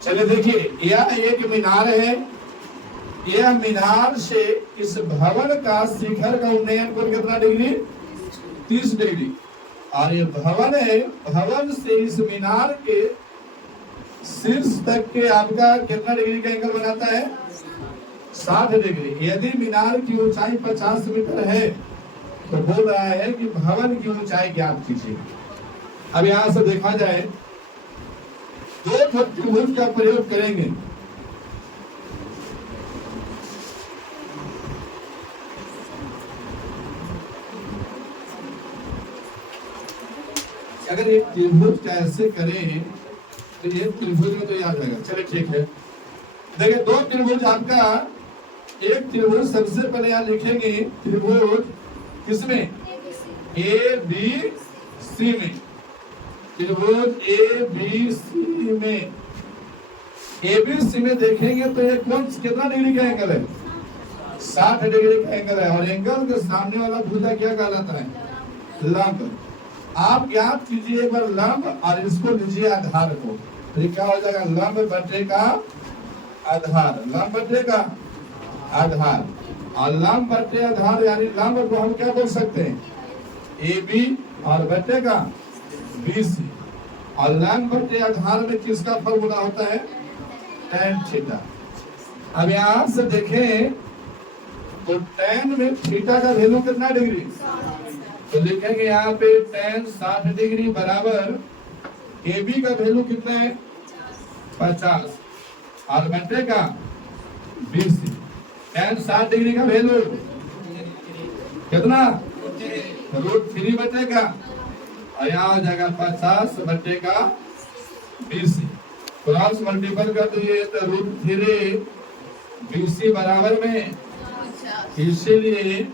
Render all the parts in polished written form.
चलिए देखिए, यह एक मीनार है। यह मीनार से इस भवन का शिखर का उन्नयन कोण कितना डिग्री? 30 डिग्री। और ये भवन है, भवन से इस मीनार के शीर्ष तक के आपका कितना डिग्री का एंगल बनाता है? 60 डिग्री। यदि मीनार की ऊंचाई 50 मीटर है तो बोल रहा है कि भवन की ऊंचाई ज्ञात कीजिए। अब यहां से देखा जाए, दो त्रिभुज का प्रयोग करेंगे। अगर एक त्रिभुज का ऐसे करें तो ये त्रिभुज में तो याद रहेगा। चलिए ठीक है, देखिए दो त्रिभुज आपका, एक त्रिभुज सबसे पहले यहां लिखेंगे त्रिभुज किसमें? ए बी सी में। त्रिभुज ए बी सी में, ए बी सी में देखेंगे तो ये कौन कितना डिग्री का एंगल है? 60 डिग्री का एंगल है। और एंगल के सामने वाला भुजा क्या कहलाता है? लंब। आप ज्ञात कीजिए एक बार लंब और इसको लीजिए आधार को, तो क्या हो जाएगा? लंब बटे का आधार, लंब बटे का आधार। और लंब बटे आधार यानी लंब को हम क्या बोल सकते हैं? ए बी और बटे का बी सी। और लंब बटे आधार में किसका फॉर्मूला होता है? tan theta. अब यहां से देखें तो tan में थीटा का वैल्यू कितना डिग्री? तो लिखेंगे यहाँ पे tan 60 डिग्री बराबर ए बी का वैल्यू कितना है? 50 और बटे का 20। tan 60 डिग्री का वैल्यू कितना? √3 बटे का, और यहाँ हो जाएगा 50 बटे का 20। क्रॉस मल्टीपल कर दिए तो √3 BC बराबर में, इसीलिए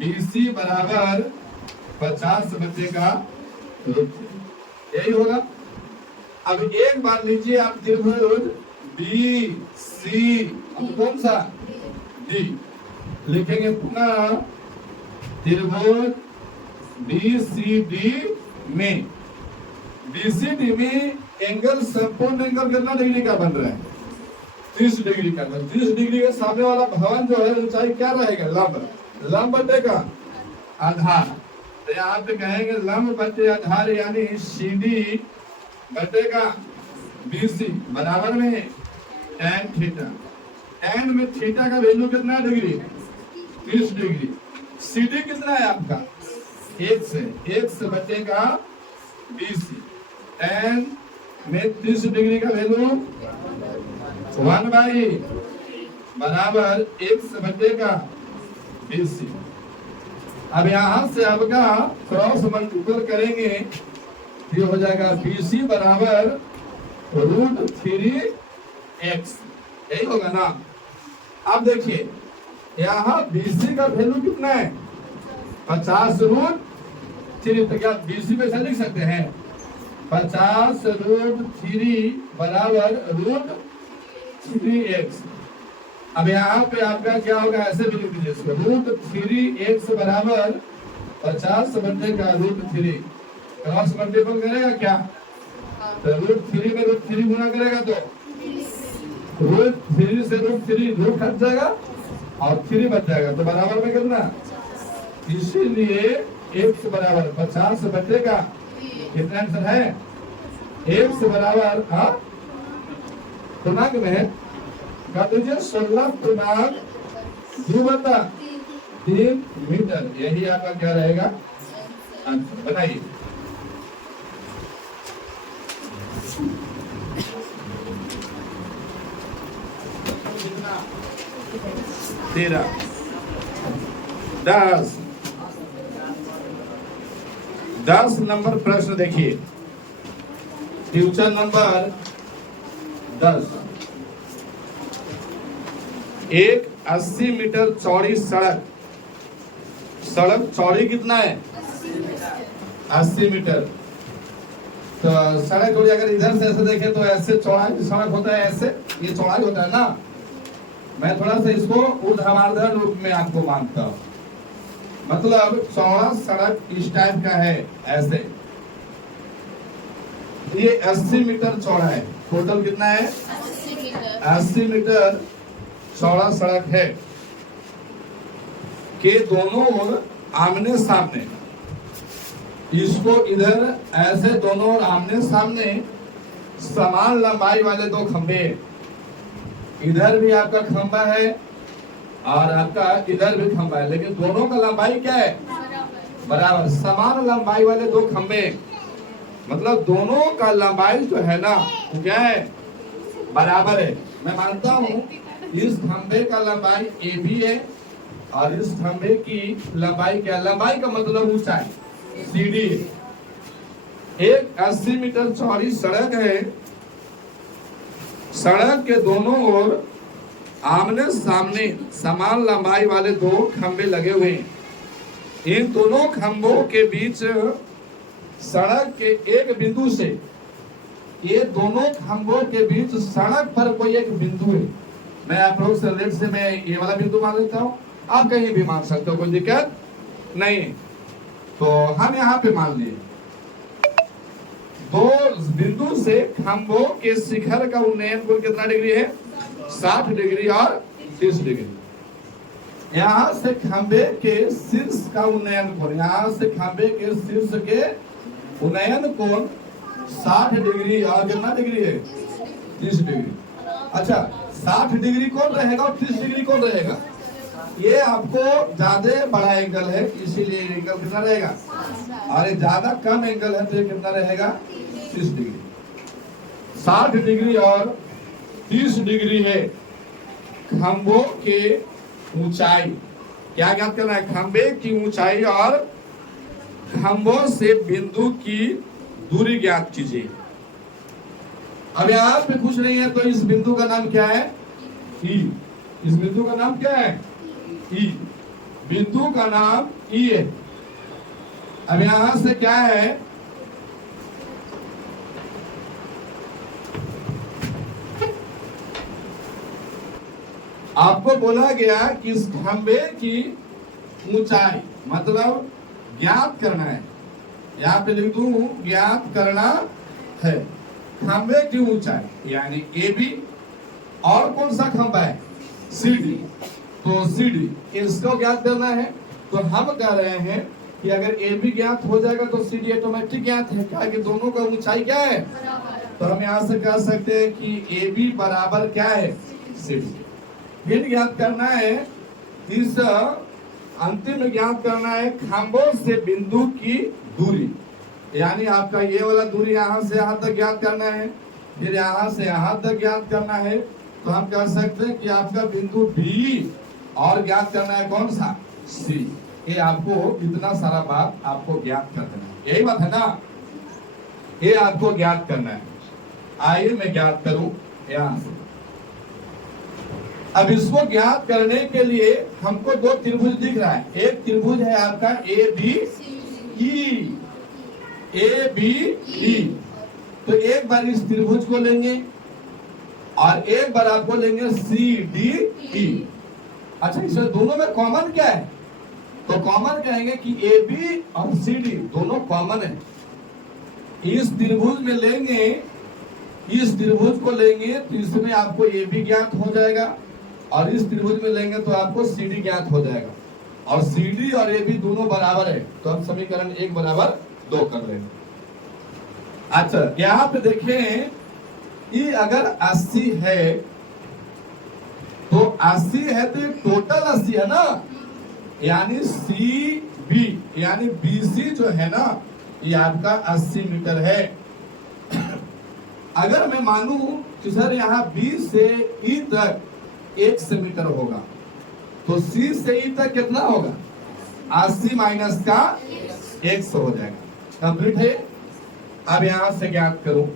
BC बराबर 50 बटे का √3, यही होगा। अब एक बार लीजिए आप त्रिभुज बी सी, अब कौन सा? डी। लिखेंगे पुनः त्रिभुज बी सी डी में, बी सी डी में एंगल, संपूर्ण एंगल कितना डिग्री का बन रहा है? 30 डिग्री का। 30 डिग्री के सामने वाला भवन जो है ऊंचाई क्या रहेगा? लंब। लंब बटे का आधार, तो यहाँ पे कहेंगे लंब बटे आधार यानी CD बटे का BC बराबर में tan थीटा। tan में थीटा का वैल्यू कितना डिग्री? 30 डिग्री। CD कितना है आपका? x बटे का BC। tan में 30 डिग्री का वैल्यू 1/, बराबर x बटे का BC। अब यहां से आपका क्रॉस मल्टीपल करेंगे, ये हो जाएगा BC बराबर √3x, यही होगा ना। अब देखिए यहाँ BC का वैल्यू कितना है? 50 √3, तो क्या BC पे लिख सकते हैं? 50 √3 बराबर √3x। अब यहाँ पे आपका क्या होगा? ऐसे भी लिख दीजिए इसको, √3x बराबर 50 बटे का √3। क्रॉस मल्टीपल करेगा क्या? तो √3 में √3 गुना करेगा तो √3 से √3 रूट हट जाएगा और 3 बच जाएगा, तो बराबर में कितना? इसीलिए x बराबर 50 बटे का कितना आंसर है? x बराबर पूर्णांक में है, कर दीजिए 16.2/3 मीटर। यही आपका क्या रहेगा? आंसर बताइए। कितना? 13 10 नंबर प्रश्न देखिए, फ्यूचर नंबर 10। एक 80 मीटर चौड़ी सड़क चौड़ी कितना है? 80 मीटर। तो सड़क चौड़ी अगर इधर से ऐसे देखें तो ऐसे चौड़ाई सड़क होता है, ऐसे ये चौड़ाई होता है ना। मैं थोड़ा सा इसको ऊर्ध्वाधर रूप में आपको मानता हूँ, मतलब चौड़ा सड़क इस टाइप का है, ऐसे ये 80 मीटर चौड़ा है। टोटल कितना है? 80 मीटर। 80 मीटर चौड़ा सड़क है के दोनों ओर आमने सामने। इसको इधर ऐसे दोनों ओर आमने सामने समान लंबाई वाले दो खंभे, इधर भी आपका खंभा है और आपका इधर भी खंभा है, लेकिन दोनों का लंबाई क्या है? बराबर। समान लंबाई वाले दो खंभे, मतलब दोनों का लंबाई जो है ना वो क्या है? बराबर है। मैं मानता हूँ इस खंभे का लंबाई ए भी है और इस खंभे की लंबाई क्या? लंबाई का मतलब ऊंचाई सीडी है। एक 80 मीटर चौड़ी सड़क है, सड़क के दोनों ओर आमने सामने समान लंबाई वाले दो खंभे लगे हुए हैं। इन दोनों खंभों के बीच सड़क के एक बिंदु से, ये दोनों खंभों के बीच सड़क पर कोई एक बिंदु है। मैं आप लोग से मैं ये वाला बिंदु मान लेता हूँ, आप कहीं भी मान सकते हो, कोई दिक्कत नहीं है। तो हम यहाँ पे मान लिए दो बिंदु से खंभों के शिखर का उन्नयन कोण कितना डिग्री है? 60 डिग्री और 30 डिग्री। यहाँ से खंभे के शीर्ष का उन्नयन कोण, यहाँ से खंभे के शीर्ष के उन्नयन कोण 60 डिग्री और कितना डिग्री है? 30 डिग्री। अच्छा, 60 डिग्री कौन रहेगा और 30 डिग्री कौन रहेगा? ये आपको ज्यादा बड़ा एंगल है, इसीलिए एंगल कितना रहेगा? और ये ज्यादा कम एंगल है तो ये कितना रहेगा? 30 डिग्री। 60 डिग्री और 30 डिग्री है खंभों के ऊंचाई। क्या ज्ञात करना है? खंभे की ऊंचाई और खंभों से बिंदु की दूरी ज्ञात कीजिए। अब यहाँ पे कुछ नहीं है तो इस बिंदु का नाम क्या है? ई। इस बिंदु का नाम क्या है? ई। बिंदु का नाम ई है। अब यहां से क्या है? आपको बोला गया कि इस खंभे की ऊंचाई मतलब ज्ञात करना है। यहाँ पे लिख दूं ज्ञात करना है खंभे की ऊंचाई, यानी ए बी और कौन सा खंभा है? C D. तो सी डी इसको ज्ञात करना है। तो हम कह रहे हैं कि अगर ए बी ज्ञात हो जाएगा तो सी डी ऑटोमेटिक ज्ञात है, क्या कि दोनों का ऊंचाई क्या है? तो हम यहाँ से कह सकते हैं कि ए बी बराबर क्या है? C D. फिर ज्ञात करना है इस अंतिम ज्ञात करना है खंभों से बिंदु की दूरी, यानी आपका ये वाला दूरी यहाँ से यहाँ तक ज्ञात करना है, फिर यहाँ से यहाँ तक ज्ञात करना है। तो हम कह सकते हैं कि आपका बिंदु बी और ज्ञात करना है कौन सा? सी। ये आपको इतना सारा बात आपको ज्ञात कर देना है, यही बात है ना? ये आपको ज्ञात करना है। आइए मैं ज्ञात करूं यहां से। अब इसको ज्ञात करने के लिए हमको दो त्रिभुज दिख रहा है। एक त्रिभुज है आपका A B E, A B E. तो एक बार इस त्रिभुज को लेंगे और एक बार आपको लेंगे सी डी ई। अच्छा, इसमें दोनों में कॉमन क्या है? तो कॉमन कहेंगे कि ए बी और सी डी दोनों कॉमन है। इस त्रिभुज में लेंगे, इस त्रिभुज को लेंगे तो इसमें आपको ए बी ज्ञात हो जाएगा और इस त्रिभुज में लेंगे तो आपको सी डी ज्ञात हो जाएगा। और सी डी और ए बी दोनों बराबर है तो हम समीकरण 1 बराबर 2 कर लेंगे। अच्छा, यहाँ पे देखें ई अगर 80 है तो 80 है तो ये टोटल 80 है ना, यानी सी बी यानी बी सी जो है ना ये आपका 80 मीटर है। अगर मैं मानूं कि सर यहाँ बी से ई तक 100 मीटर होगा तो सी से ई तक कितना होगा? 80 माइनस का 100 हो जाएगा। कंप्लीट है। अब यहां से ज्ञात करूं,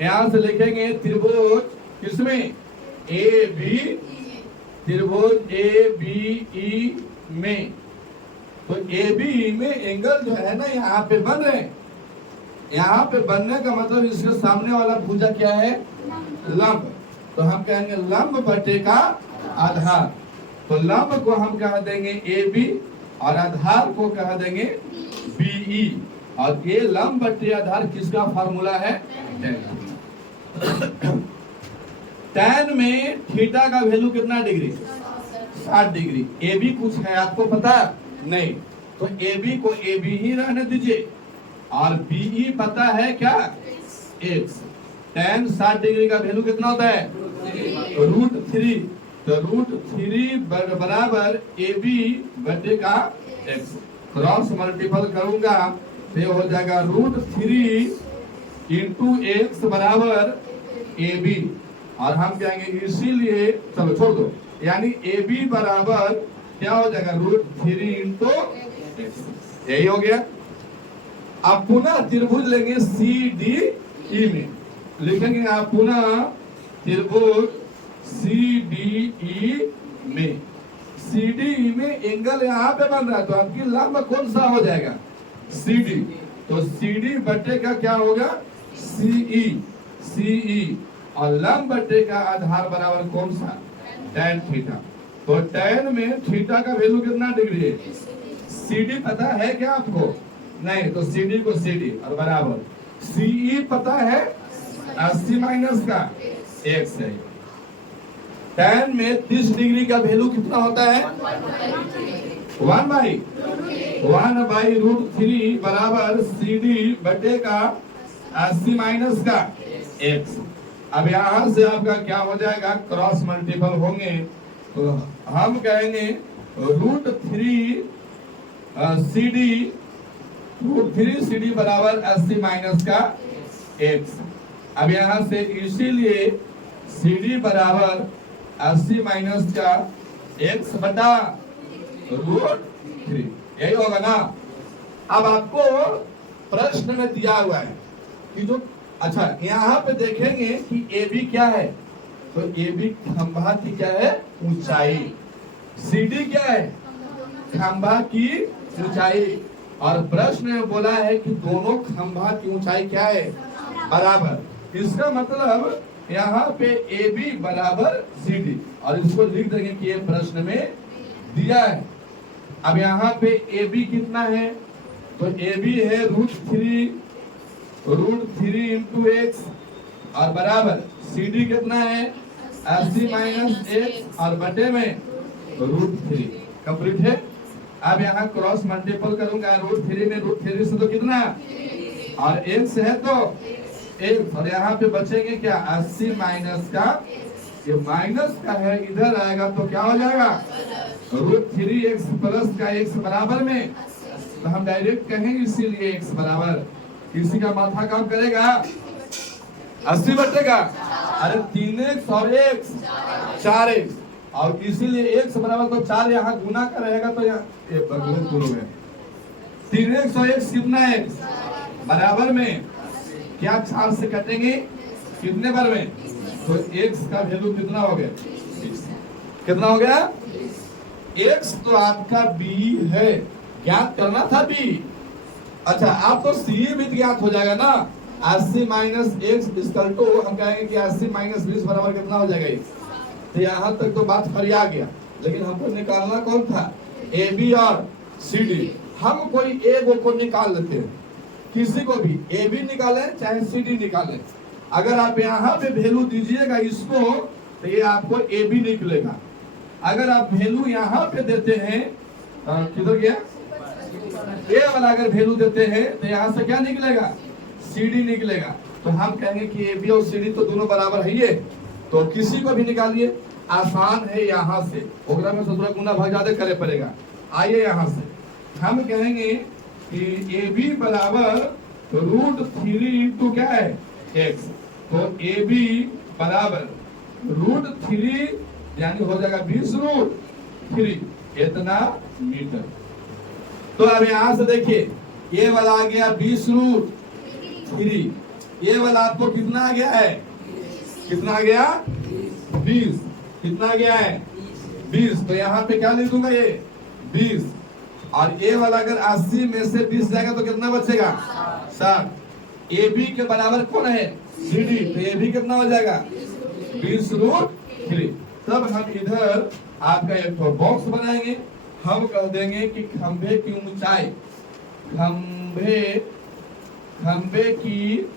यहां से लिखेंगे त्रिभुज किसमें? ए बी, त्रिभुज ए बी ई में। तो ए बी ई में एंगल जो है ना यहाँ पे बन रहे हैं। यहाँ पे बनने का मतलब इसके सामने वाला भुजा क्या है? लंब। तो हम कहेंगे लंब बटे का आधार। तो लंब को हम कह देंगे ए बी और आधार को कह देंगे बी ई। और ये लंब बटे आधार किसका फार्मूला है? tan में थीटा का वैल्यू कितना डिग्री? 60 डिग्री। ए बी कुछ है आपको पता? नहीं। तो ए बी को ए बी ही रहने दीजिए और बीई पता है क्या? x। tan 60 डिग्री का वैल्यू कितना होता है? √3। तो √3 बराबर ए बी बटे का x। क्रॉस मल्टीपल करूंगा तो हो जाएगा √3 इंटू एक्स बराबर ए बी। और हम कहेंगे इसीलिए, चलो छोड़ दो, यानी ए बी बराबर क्या हो जाएगा? √3 इंटू एक्स। यही हो गया। अब पुनः त्रिभुज लेंगे सी डी ई में, लिखेंगे आप पुनः त्रिभुज सी डी ई में। सी डी ई में एंगल यहाँ पे बन रहा है तो आपकी लंब कौन सा हो जाएगा? C D. तो सी डी बटे का क्या होगा? सीई। सीई और लंब बटे का आधार बराबर कौन सा? tan theta. तो tan में थीटा का वैल्यू कितना डिग्री है? CD पता है क्या आपको? नहीं। तो CD को CD और बराबर CE पता है 80 माइनस का x है। tan में 30 डिग्री का वैल्यू कितना होता है? 1/√3 बराबर CD बटे का 80 माइनस का x। अब यहां से आपका क्या हो जाएगा? क्रॉस मल्टीपल होंगे तो हम कहेंगे √3 CD बराबर 80 माइनस का x। अब यहां से इसीलिए CD बराबर 80 माइनस का x बटा √3। यही होगा ना? अब आपको प्रश्न में दिया हुआ है कि जो, अच्छा यहाँ पे देखेंगे कि ए बी क्या है? तो ए बी खंभा की क्या है? ऊंचाई। सी डी क्या है? खंभा की ऊंचाई। और प्रश्न में बोला है कि दोनों खंभा की ऊंचाई क्या है? बराबर। इसका मतलब यहाँ पे ए बी बराबर सी डी और इसको लिख देंगे कि ये प्रश्न में दिया है। अब यहाँ पे ए बी कितना है? तो ए बी है √3 इंटू एक्स और बराबर CD कितना है? 80 माइनस एक्स और बटे में √3। कंप्लीट है। अब यहाँ क्रॉस मल्टीपल करूंगा √3 में √3 से तो कितना? और x है तो x और यहाँ पे बचेंगे क्या? 80 माइनस का, ये माइनस का है इधर आएगा तो क्या हो जाएगा? √3x प्लस का x बराबर में। तो हम डायरेक्ट कहेंगे इसीलिए x बराबर, किसी का माथा काम करेगा? 80 बटेगा, अरे 3x और x 4x और इसीलिए x बराबर तो 4 यहाँ गुना का रहेगा तो यहाँ 3x और x कितना है? बराबर में क्या 4 से कटेंगे? कितने बार में? तो x का वैल्यू कितना हो गया? कितना हो गया? x तो आपका b है, ज्ञात करना था b। अच्छा आप तो सी भी ज्ञात हो जाएगा ना? 80 माइनस एक्स इसकल टू हम कहेंगे कि 80 माइनस 20 बराबर कितना हो जाएगा? तो यहाँ तक तो बात फरिया गया, लेकिन हमको निकालना कौन था? ए बी और सी डी। हम कोई एक को निकाल लेते हैं, किसी को भी ए बी निकाले चाहे सी डी निकाले। अगर आप यहाँ पे वैल्यू दीजिएगा इसको तो ये आपको ए बी निकलेगा। अगर आप वैल्यू यहाँ पे देते हैं, किधर गया? ए वाला अगर वैल्यू देते हैं तो यहाँ से क्या निकलेगा? CD निकलेगा। तो हम कहेंगे कि ए बी और CD तो दोनों बराबर है ये, तो किसी को भी निकालिए, आसान है। यहाँ से ओकरा में 17 गुना भाग ज्यादा करे पड़ेगा। आइए यहाँ से हम कहेंगे कि ए बी बराबर √3 इंटू क्या है? x। तो ए बी बराबर √3 यानी हो जाएगा 20√3 इतना मीटर। तो अब यहाँ से देखिए ये वाला आ गया 20√3, ये वाला आपको कितना आ गया है? कितना आ गया? 20। कितना आ गया है? 20। तो यहाँ पे क्या लिख दूंगा? ये 20 और ये वाला अगर 80 में से 20 जाएगा तो कितना बचेगा? 60। ए बी के बराबर कौन है? C D. तो ए बी कितना हो जाएगा? 20√3। तब हम इधर आपका एक तो बॉक्स बनाएंगे, हम कह देंगे कि खंभे की ऊंचाई, खंभे की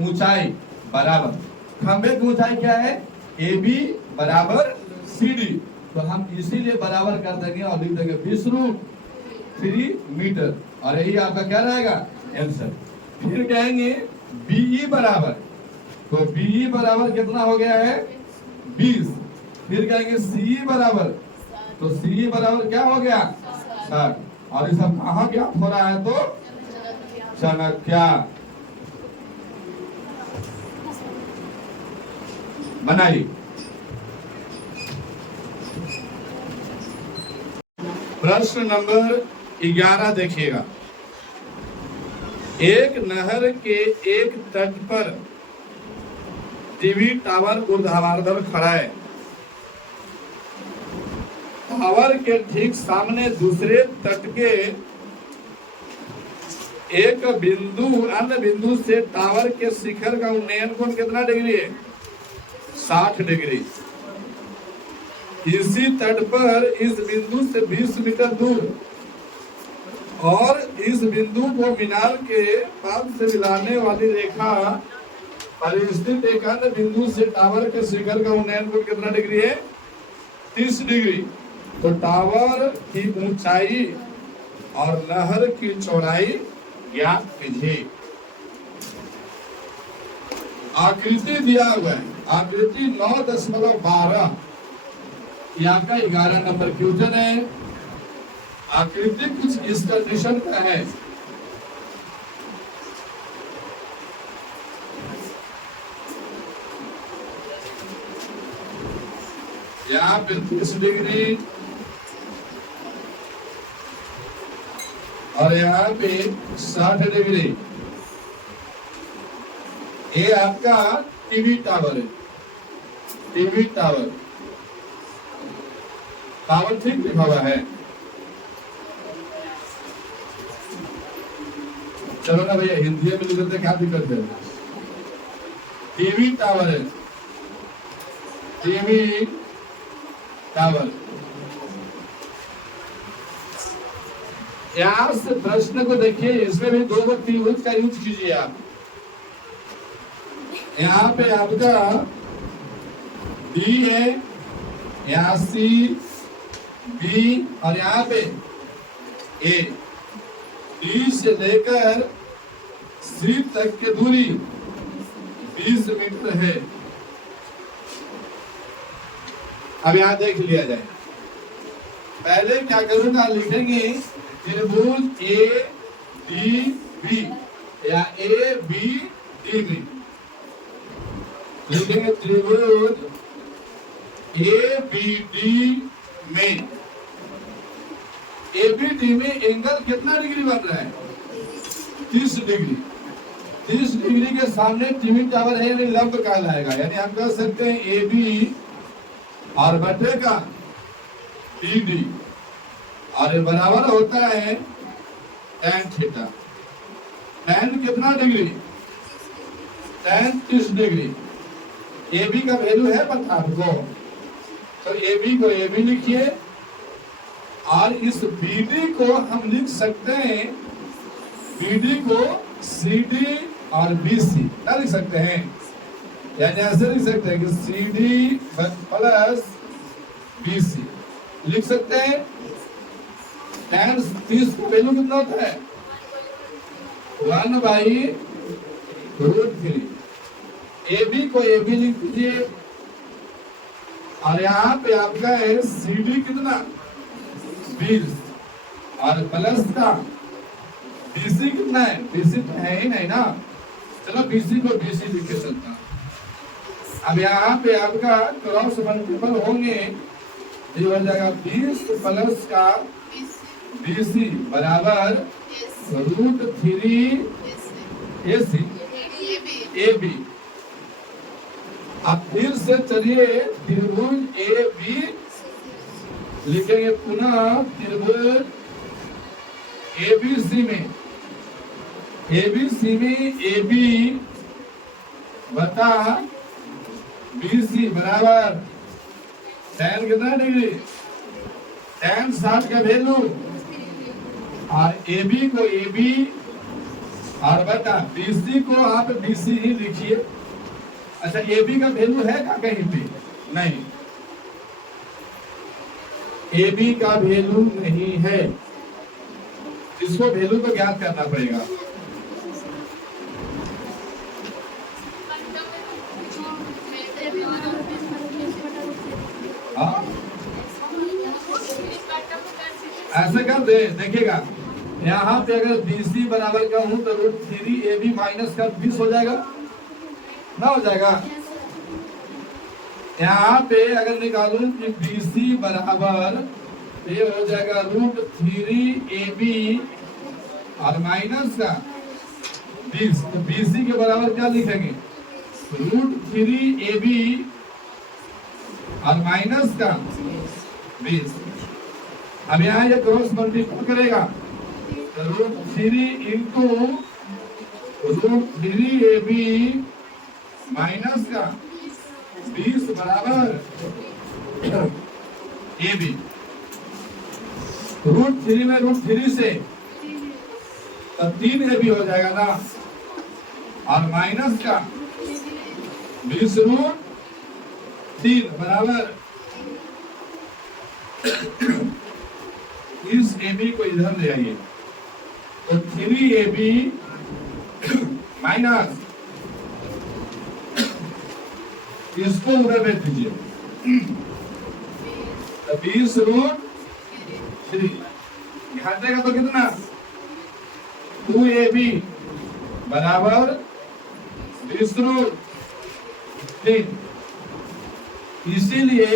ऊंचाई बराबर। खंबे की ऊंचाई क्या है? AB बराबर CD। तो हम इसीलिए बराबर कर देंगे और लिख देंगे 20√3 मीटर, और यही आपका क्या रहेगा? आंसर। फिर कहेंगे BE बराबर, तो BE बराबर कितना हो गया है? 20। फिर कहेंगे CE बराबर, तो CE बराबर क्या हो गया? 60। और ये सब कहाँ क्या हो रहा है? तो चाणक्य। बनाइए। प्रश्न नंबर 11 देखिएगा। एक नहर के एक तट पर टीवी टावर ऊर्ध्वाधर खड़ा है। टावर के ठीक सामने दूसरे तट के एक बिंदु अन्य बिंदु से टावर के शिखर का उन्नयन कोण कितना डिग्री है? 60 डिग्री। इसी तट पर इस बिंदु से 20 मीटर दूर और इस बिंदु को मीनार के पास से मिलाने वाली रेखा पर स्थित एक अन्य बिंदु से टावर के शिखर का उन्नयन कोण कितना डिग्री है? 30 डिग्री। तो टावर की ऊंचाई और नहर की चौड़ाई ज्ञात कीजिए। आकृति दिया हुआ है, आकृति 9.12, यहाँ का 11 नंबर क्वेश्चन है। आकृति कुछ इस कंडीशन का है। यहाँ पे 30 डिग्री और यहाँ पे 60 डिग्री। ये आपका टीवी टावर है। टीवी टावर, टावर ठीक लिखा हुआ है। चलो ना भैया, हिंदी में लिख देते, क्या दिक्कत है? टीवी टावर है, टीवी टावर। यहां से प्रश्न को देखिए, इसमें भी दो त्रिभुज का यूज कीजिए आप। यहाँ पे आपका D है, यहाँ C, B और यहाँ पे A। D से लेकर C तक की दूरी 20 मीटर है। अब यहाँ देख लिया जाए। पहले क्या करूंगा, लिखेंगे त्रिभुज ADB या ABDB। लिखेंगे त्रिभुज ABD में, ABD में एंगल कितना डिग्री बन रहा है? 30 डिग्री। 30 डिग्री के सामने टीवी टावर है, यानी लंब कहलाएगा। यानी हम कह सकते हैं AB और बटे का BD, और ये बराबर होता है tan थीटा। tan कितना डिग्री? tan 30 degree. AB का वैल्यू है पता आपको, तो AB को AB लिखिए, और इस BD को हम लिख सकते हैं, BD को CD और BC क्या लिख सकते हैं? यानी ऐसे लिख सकते हैं कि CD प्लस BC लिख सकते हैं। tan 30 का वैल्यू कितना होता है? 1/√3। AB को AB लिख दीजिए, और यहाँ पे आपका है CD कितना? 20, और प्लस का BC कितना है? BC तो है ही नहीं ना, चलो BC को BC लिख के चलता। अब यहाँ पे आपका क्रॉस मल्टीपल होंगे, ये हो जाएगा 20 प्लस का BC बराबर √3 AC AB। अब फिर से चलिए त्रिभुज AB लिखेंगे, पुनः त्रिभुज ABC में, ABC में AB बता BC बराबर tan कितना डिग्री? tan 60 का वैल्यू, और AB को AB और बता BC को आप BC ही लिखिए, अच्छा ए बी का वैल्यू है क्या कहीं पे? नहीं, ए बी का वैल्यू नहीं है, इसको वैल्यू तो ज्ञात करना पड़ेगा। हाँ ऐसे कर दे, देखिएगा यहाँ पे अगर BC बराबर का हूं तो √3AB माइनस का 20 हो जाएगा ना, हो जाएगा। यहाँ पे अगर निकालूं कि BC बराबर ये हो जाएगा √3AB और माइनस का 20, तो BC के बराबर क्या लिखेंगे? √3AB और माइनस का 20। अब यहाँ ये क्रॉस मल्टीपल करेगा, √3 इंटू √3AB माइनस का 20 बराबर AB। √3 में √3 से तो 3AB हो जाएगा ना, और माइनस का 20√3 बराबर इस AB को इधर ले आइए, तो 3AB माइनस इसको उधर भेज दीजिए, तो 20√3 घाटेगा तो कितना? 2AB बराबर 20√3। इसीलिए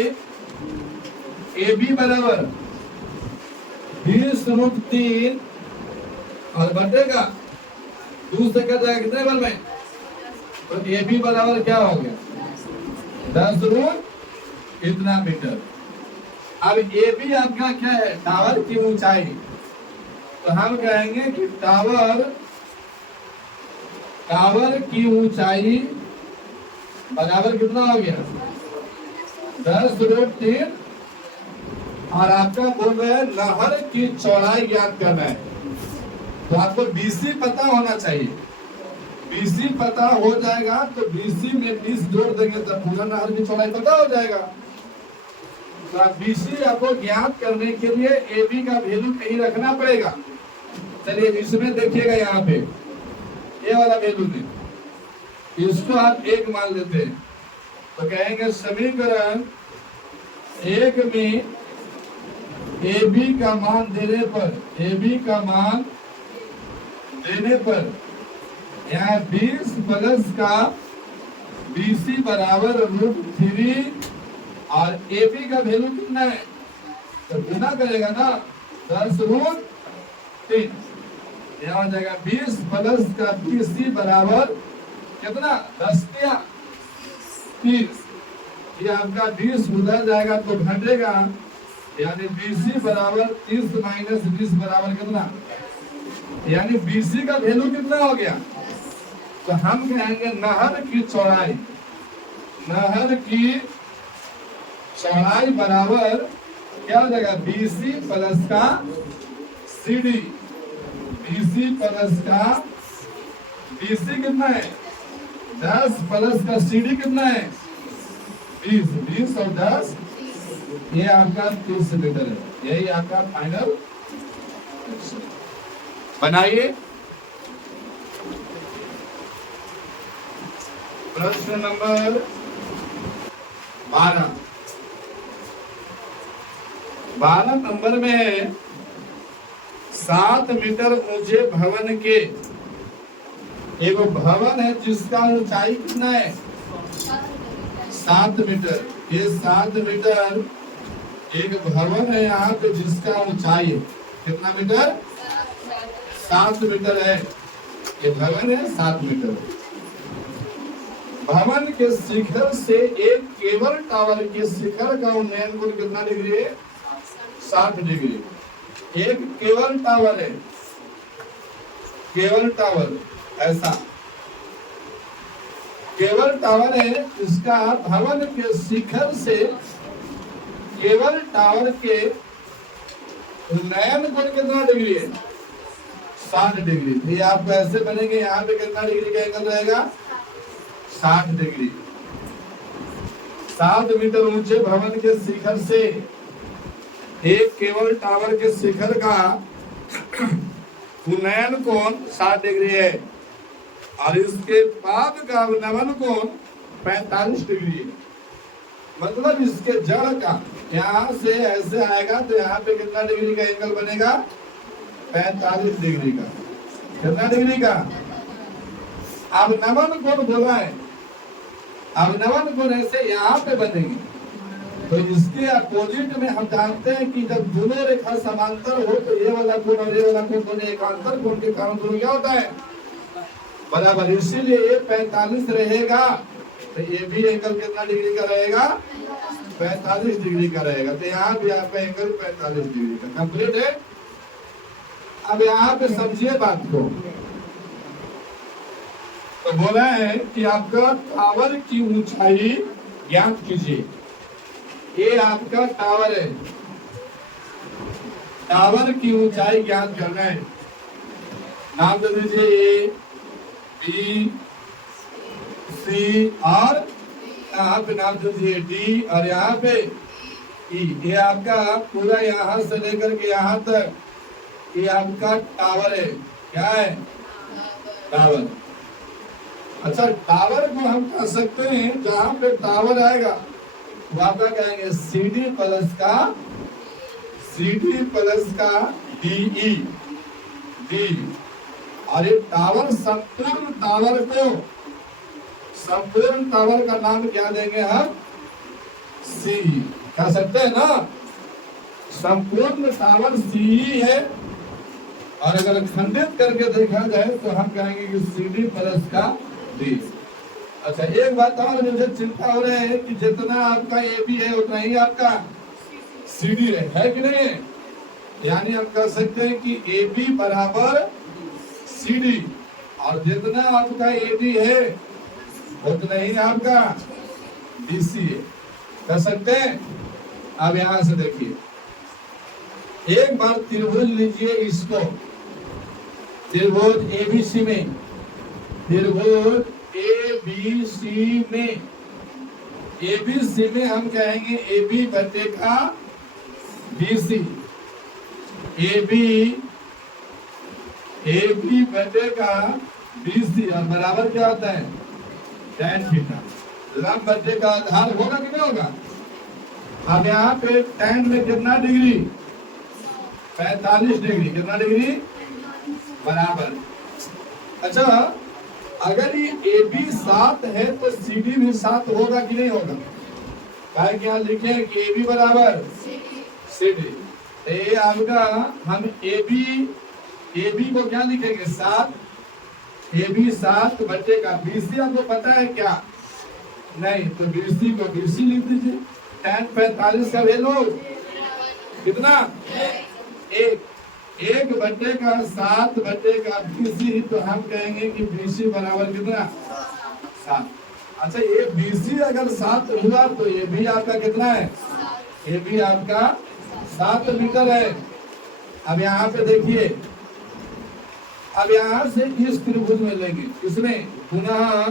AB बराबर 20√3 और बटेगा 2 से कट जाएगा कितने बल में? तो AB बराबर क्या हो गया? 10 इतना मीटर। अब AB आपका क्या है? टावर की ऊंचाई। तो हम कहेंगे कि टावर की ऊंचाई बराबर कितना हो गया? 10√3। और आपका बोल रहे हैं नहर की चौड़ाई ज्ञात करना है, तो आपको BC पता होना चाहिए। BC पता हो जाएगा तो BC में 20 जोड़ देंगे तो पूरा नहर की चौड़ाई पता हो जाएगा। तो BC आपको ज्ञात करने के लिए AB का वैल्यू कहीं रखना पड़ेगा। चलिए इसमें देखिएगा, यहाँ पे ये वाला वैल्यू में इसको आप 1 मान लेते हैं, तो कहेंगे समीकरण 1 में AB का मान देने पर यहाँ 20 प्लस का BC बराबर √3 और AB का वैल्यू कितना है? तो गुना करेगा ना, 10√3। यहाँ हो जाएगा 20 प्लस का BC बराबर कितना? 10 या 30। ये आपका 20 उधर जाएगा तो घटेगा, यानी BC बराबर 30 माइनस 20 बराबर कितना? यानी BC का वैल्यू कितना हो गया? तो हम कहेंगे नहर की चौड़ाई बराबर क्या हो जाएगा? BC प्लस का CD। BC प्लस का BC कितना है? 10 प्लस का CD कितना है? 20 और 10, ये आपका 30 मीटर है। यही आपका फाइनल बनाइए। प्रश्न नंबर 12 नंबर में 7 मीटर ऊंचे भवन के, एक भवन है जिसका ऊंचाई कितना है? 7 मीटर। ये 7 मीटर एक भवन है यहाँ पे जिसका ऊंचाई कितना मीटर? 7 मीटर है। ये भवन है 7 मीटर। भवन के शिखर से एक केबल टावर के शिखर का उन्नयन कोण कितना डिग्री है? 60 डिग्री। एक केबल टावर है, केबल टावर ऐसा केबल टावर है, इसका भवन के शिखर से केबल टावर के उन्नयन कोण कितना डिग्री है? 60 डिग्री। ये आप कैसे बनेंगे? यहाँ पे कितना डिग्री का एंगल रहेगा? 60 डिग्री। 7 मीटर ऊंचे भवन के शिखर से एक केबल टावर के शिखर का उन्नयन कोण 60 डिग्री है और इसके बाद का अवनमन कोण 45 डिग्री है। मतलब इसके जड़ का यहाँ से ऐसे आएगा तो यहाँ पे कितना डिग्री का एंगल बनेगा? 45 डिग्री का। कितना डिग्री का? अवनमन कोण बोला है, अवनमन कोण ऐसे यहाँ पे बनेगी। तो इसके अपोजिट में हम जानते हैं कि जब दोनों रेखा समांतर हो तो ये वाला कोण और ये वाला कोण दोनों एकांतर कोण के कारण दोनों क्या होता है? बराबर। इसीलिए ये 45 रहेगा तो ये भी एंगल कितना डिग्री का रहेगा? 45 डिग्री का रहेगा। तो यहाँ भी आपका एंगल 45 डिग्री का कंप्लीट है। अब यहाँ पे समझिए बात को। तो बोला है कि आपका टावर की ऊंचाई ज्ञात कीजिए। ये आपका टावर है, टावर की ऊंचाई ज्ञात करना है। नाम दे दीजिए ए, बी, सी और यहाँ पे नाम दे दीजिए डी और यहाँ पे ई। ये आपका पूरा यहाँ से लेकर के यहाँ तक ये आपका टावर है। क्या है? टावर। अच्छा, टावर को हम कह सकते हैं जहां पे टावर आएगा वो आपका कहेंगे CD प्लस का DE डी। और ये टावर संपूर्ण टावर का नाम क्या देंगे हम? C। कह सकते हैं ना, संपूर्ण टावर C है। और अगर खंडित करके देखा जाए तो हम कहेंगे कि CD प्लस का D। अच्छा, एक बात और मुझे चिंता हो रही है कि जितना आपका AB है उतना ही आपका CD है कि नहीं है? यानी हम कह सकते हैं कि AB बराबर CD और जितना आपका AD है उतना ही आपका BC है। कह सकते हैं। अब यहां से देखिए, एक बार त्रिभुज लीजिए इसको, त्रिभुज ABC में, त्रिभुज ABC में, ABC में हम कहेंगे AB बटे का BC, AB बटे का BC और बराबर क्या होता है? tan theta. लंब बटे का आधार होगा कि नहीं होगा? अब यहाँ पे tan में कितना डिग्री? 45 डिग्री। कितना डिग्री? बराबर। अच्छा, अगर ये AB 7 है तो CD भी 7 होगा कि नहीं होगा? क्या यहाँ लिखे कि AB बराबर CD। ये आपका हम AB को क्या लिखेंगे? 7। AB 7 बटे का BC आपको पता है क्या? नहीं, तो BC को BC लिख दीजिए। tan 45 का वैल्यू कितना? 1 बटे का 7 बटे का BC, तो हम कहेंगे कि BC बराबर कितना? 7। अच्छा, ये BC अगर 7 हुआ तो ये भी आपका कितना है? ये भी आपका 7 मीटर है। अब यहाँ पे देखिए, अब यहाँ से इस त्रिभुज में लेंगे, इसमें पुनः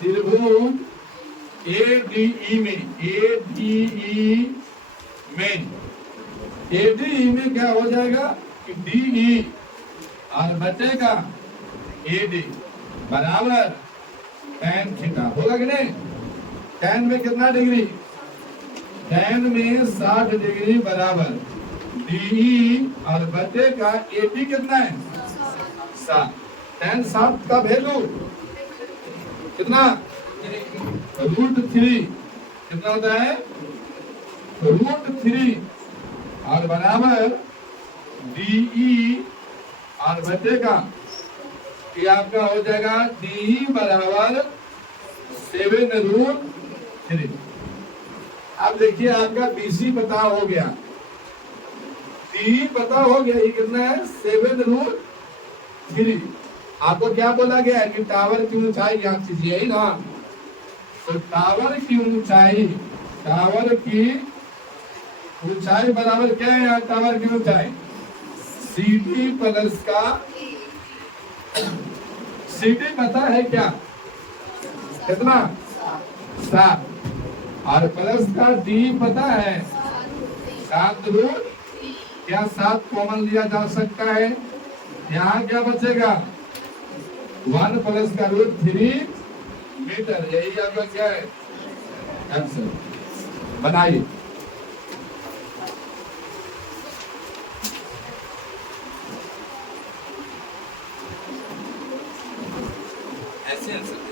त्रिभुज ADE में क्या हो जाएगा कि DE और बटे का AD बराबर tan थीटा होगा कि नहीं? tan में कितना डिग्री? tan में 60 डिग्री बराबर DE और बटे का AD कितना है? 7। tan 7 का वैल्यू कितना? √3। कितना होता है? √3 और बराबर DE और बचे का ये आपका हो जाएगा DE बराबर 7√3। अब देखिए, आपका BC पता हो गया, DE पता हो गया, ये कितना है? 7√3। आपको क्या बोला गया है कि टावर की ऊंचाई ज्ञात कीजिए, ना? तो टावर की ऊंचाई बराबर क्या है? यहाँ टावर की ऊंचाई CD प्लस का CD पता है क्या? कितना? 7 और प्लस का डी पता है 7 रूट, क्या 7 कॉमन लिया जा सकता है? यहाँ क्या बचेगा 1 प्लस का रूट 3 मीटर। यही आपका क्या है आंसर। बनाइए। ऐसे आंसर